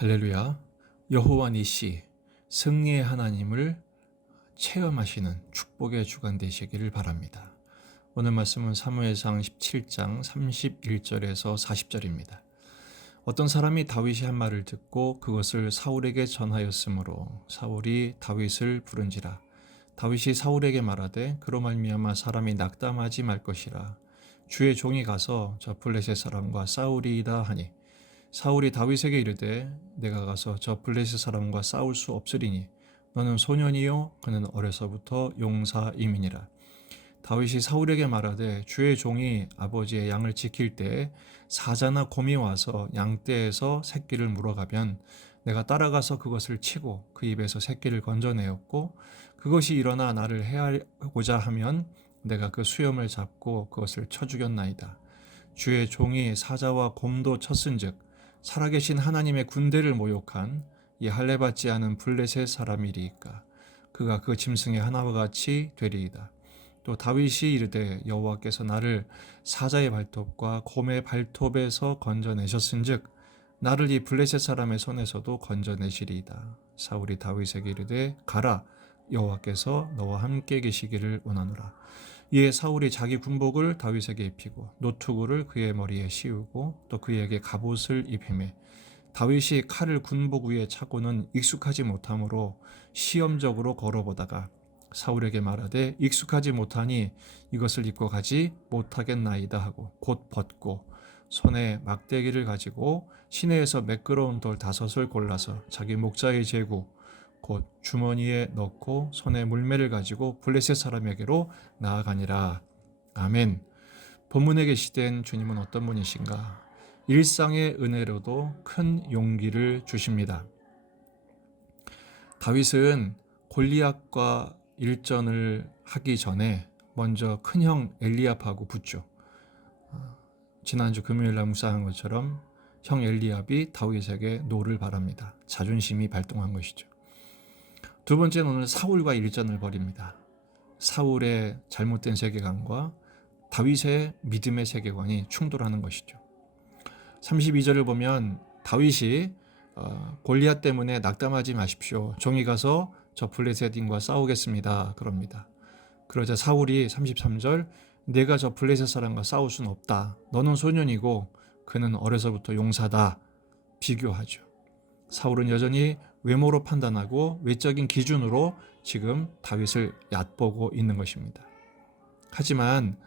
할렐루야. 여호와 니시 승리의 하나님을 체험하시는 축복의 주간 되시기를 바랍니다. 오늘 말씀은 사무엘상 17장 31절에서 40절입니다. 어떤 사람이 다윗이 한 말을 듣고 그것을 사울에게 전하였으므로 사울이 다윗을 부른지라. 다윗이 사울에게 말하되 그로 말미암아 사람이 낙담하지 말 것이라. 주의 종이 가서 저 블레셋 사람과 싸우리이다 하니 사울이 다윗에게 이르되 내가 가서 저 블레셋 사람과 싸울 수 없으리니 너는 소년이요 그는 어려서부터 용사임이니라. 다윗이 사울에게 말하되 주의 종이 아버지의 양을 지킬 때에 사자나 곰이 와서 양떼에서 새끼를 물어가면 내가 따라가서 그것을 치고 그 입에서 새끼를 건져내었고 그것이 일어나 나를 해하고자 하면 내가 그 수염을 잡고 그것을 쳐 죽였나이다. 주의 종이 사자와 곰도 쳤은즉 살아계신 하나님의 군대를 모욕한 이 할례받지 않은 블레셋 사람이리이까. 그가 그 짐승의 하나와 같이 되리이다. 또 다윗이 이르되 여호와께서 나를 사자의 발톱과 곰의 발톱에서 건져내셨은즉 나를 이 블레셋 사람의 손에서도 건져내시리이다. 사울이 다윗에게 이르되 가라, 여호와께서 너와 함께 계시기를 원하노라. 이에 사울이 자기 군복을 다윗에게 입히고 노투구를 그의 머리에 씌우고 또 그에게 갑옷을 입히매 다윗이 칼을 군복 위에 차고는 익숙하지 못하므로 시험적으로 걸어보다가 사울에게 말하되 익숙하지 못하니 이것을 입고 가지 못하겠나이다 하고 곧 벗고 손에 막대기를 가지고 시내에서 매끄러운 돌 5을 골라서 자기 목자의 제구 곧 주머니에 넣고 손에 물매를 가지고 블레셋 사람에게로 나아가니라. 아멘. 본문에 계시된 주님은 어떤 분이신가? 일상의 은혜로도 큰 용기를 주십니다. 다윗은 골리앗과 일전을 하기 전에 먼저 큰형 엘리압하고 붙죠. 지난주 금요일날 묵상한 것처럼 형 엘리압이 다윗에게 노를 바랍니다. 자존심이 발동한 것이죠. 두 번째는 오늘 사울과 일전을 벌입니다. 사울의 잘못된 세계관과 다윗의 믿음의 세계관이 충돌하는 것이죠. 32절을 보면 다윗이 골리앗 때문에 낙담하지 마십시오. 종이 가서 저 블레셋인과 싸우겠습니다. 그럽니다. 그러자 사울이 33절 내가 저 블레셋 사람과 싸울 수는 없다. 너는 소년이고 그는 어려서부터 용사다. 비교하죠. 사울은 여전히 외모로 판단하고 외적인 기준으로 지금 다윗을 얕보고 있는 것입니다. 하지만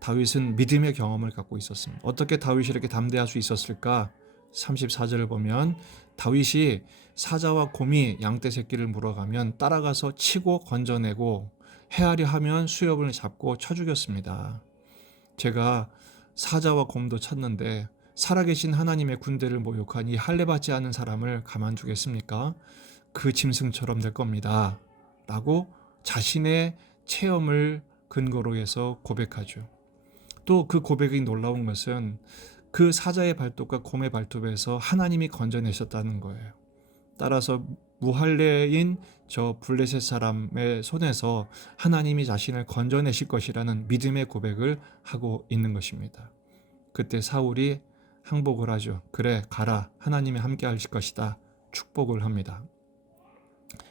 다윗은 믿음의 경험을 갖고 있었습니다. 어떻게 다윗이 이렇게 담대할 수 있었을까? 34절을 보면 다윗이 사자와 곰이 양떼 새끼를 물어가면 따라가서 치고 건져내고 헤아려 하면 수염을 잡고 쳐 죽였습니다. 제가 사자와 곰도 쳤는데 살아계신 하나님의 군대를 모욕한 이 할례받지 않은 사람을 가만두겠습니까? 그 짐승처럼 될 겁니다. 라고 자신의 체험을 근거로 해서 고백하죠. 또 그 고백이 놀라운 것은 그 사자의 발톱과 곰의 발톱에서 하나님이 건져내셨다는 거예요. 따라서 무할례인 저 블레셋 사람의 손에서 하나님이 자신을 건져내실 것이라는 믿음의 고백을 하고 있는 것입니다. 그때 사울이 항복을 하죠. 그래 가라, 하나님이 함께 하실 것이다. 축복을 합니다.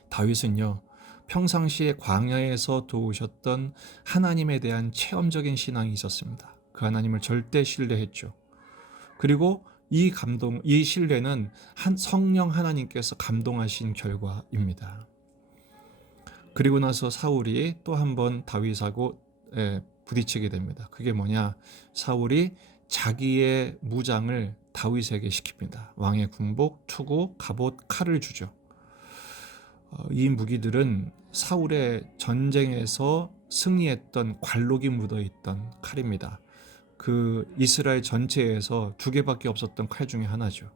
다윗은요, 평상시에 광야에서 도우셨던 하나님에 대한 체험적인 신앙이 있었습니다. 그 하나님을 절대 신뢰했죠. 그리고 이 신뢰는 성령 하나님께서 감동하신 결과입니다. 그리고 나서 사울이 또 한 번 다윗하고 부딪히게 됩니다. 그게 뭐냐? 사울이 자기의 무장을 다윗에게 시킵니다. 왕의 군복, 투구, 갑옷, 칼을 주죠. 이 무기들은 사울의 전쟁에서 승리했던 관록이 묻어있던 칼입니다. 그 이스라엘 전체에서 2개밖에 없었던 칼 중에 하나죠.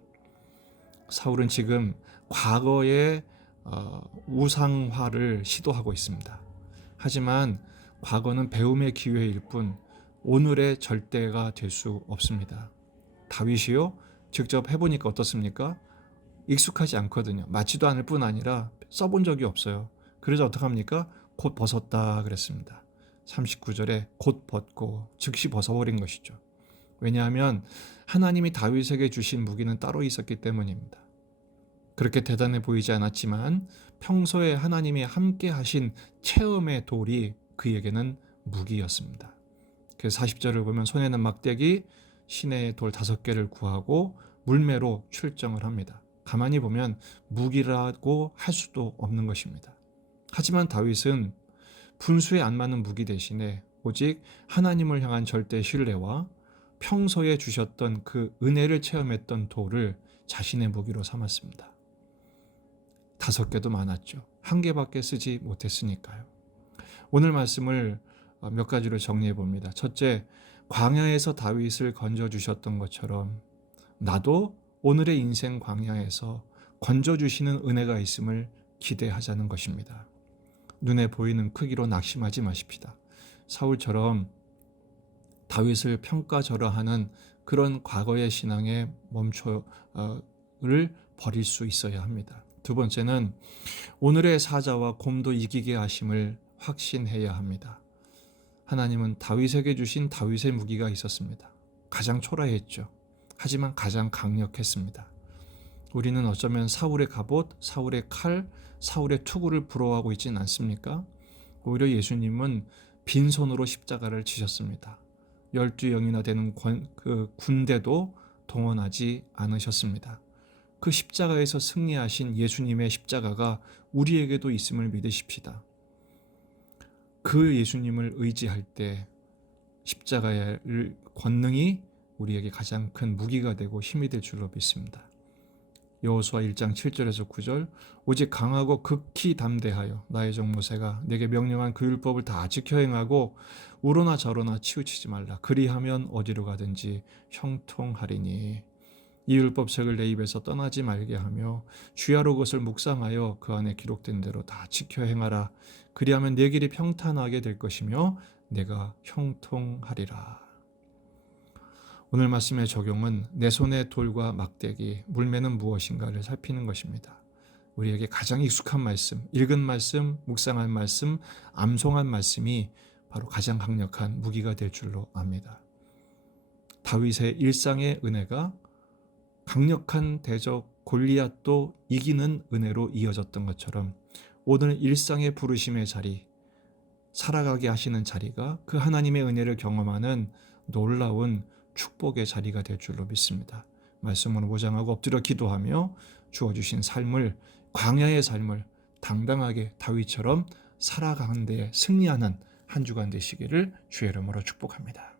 사울은 지금 과거의 우상화를 시도하고 있습니다. 하지만 과거는 배움의 기회일 뿐 오늘의 절대가 될 수 없습니다. 다윗이요, 직접 해보니까 어떻습니까? 익숙하지 않거든요. 맞지도 않을 뿐 아니라 써본 적이 없어요. 그래서 어떡합니까? 곧 벗었다 그랬습니다. 39절에 곧 벗고 즉시 벗어버린 것이죠. 왜냐하면 하나님이 다윗에게 주신 무기는 따로 있었기 때문입니다. 그렇게 대단해 보이지 않았지만 평소에 하나님이 함께 하신 체험의 돌이 그에게는 무기였습니다. 그 40절을 보면 손에는 막대기, 시내의 돌 5개를 구하고 물매로 출정을 합니다. 가만히 보면 무기라고 할 수도 없는 것입니다. 하지만 다윗은 분수에 안 맞는 무기 대신에 오직 하나님을 향한 절대 신뢰와 평소에 주셨던 그 은혜를 체험했던 돌을 자신의 무기로 삼았습니다. 5개도 많았죠. 1개밖에 쓰지 못했으니까요. 오늘 말씀을 몇 가지로 정리해 봅니다. 첫째, 광야에서 다윗을 건져주셨던 것처럼 나도 오늘의 인생 광야에서 건져주시는 은혜가 있음을 기대하자는 것입니다. 눈에 보이는 크기로 낙심하지 마십시다. 사울처럼 다윗을 평가절하하는 그런 과거의 신앙의 멈춰를 버릴 수 있어야 합니다. 두 번째는 오늘의 사자와 곰도 이기게 하심을 확신해야 합니다. 하나님은 다윗에게 주신 다윗의 무기가 있었습니다. 가장 초라했죠. 하지만 가장 강력했습니다. 우리는 어쩌면 사울의 갑옷, 사울의 칼, 사울의 투구를 부러워하고 있지는 않습니까? 오히려 예수님은 빈손으로 십자가를 지셨습니다. 12영이나 되는 군대도 동원하지 않으셨습니다. 그 십자가에서 승리하신 예수님의 십자가가 우리에게도 있음을 믿으십시다. 그 예수님을 의지할 때 십자가의 권능이 우리에게 가장 큰 무기가 되고 힘이 될 줄로 믿습니다. 여호수아 1장 7절에서 9절 오직 강하고 극히 담대하여 나의 종 모세가 내게 명령한 그 율법을 다 지켜 행하고 우로나 저로나 치우치지 말라. 그리하면 어디로 가든지 형통하리니 이 율법책을 내 입에서 떠나지 말게 하며 주야로 그것을 묵상하여 그 안에 기록된 대로 다 지켜 행하라. 그리하면 내 길이 평탄하게 될 것이며 내가 형통하리라. 오늘 말씀의 적용은 내 손의 돌과 막대기, 물매는 무엇인가를 살피는 것입니다. 우리에게 가장 익숙한 말씀, 읽은 말씀, 묵상한 말씀, 암송한 말씀이 바로 가장 강력한 무기가 될 줄로 압니다. 다윗의 일상의 은혜가 강력한 대적 골리앗도 이기는 은혜로 이어졌던 것처럼 오늘 일상의 부르심의 자리, 살아가게 하시는 자리가 그 하나님의 은혜를 경험하는 놀라운 축복의 자리가 될 줄로 믿습니다. 말씀으로 보장하고 엎드려 기도하며 주어주신 삶을, 광야의 삶을 당당하게 다윗처럼 살아가는 데에 승리하는 한 주간 되시기를 주의 이름으로 축복합니다.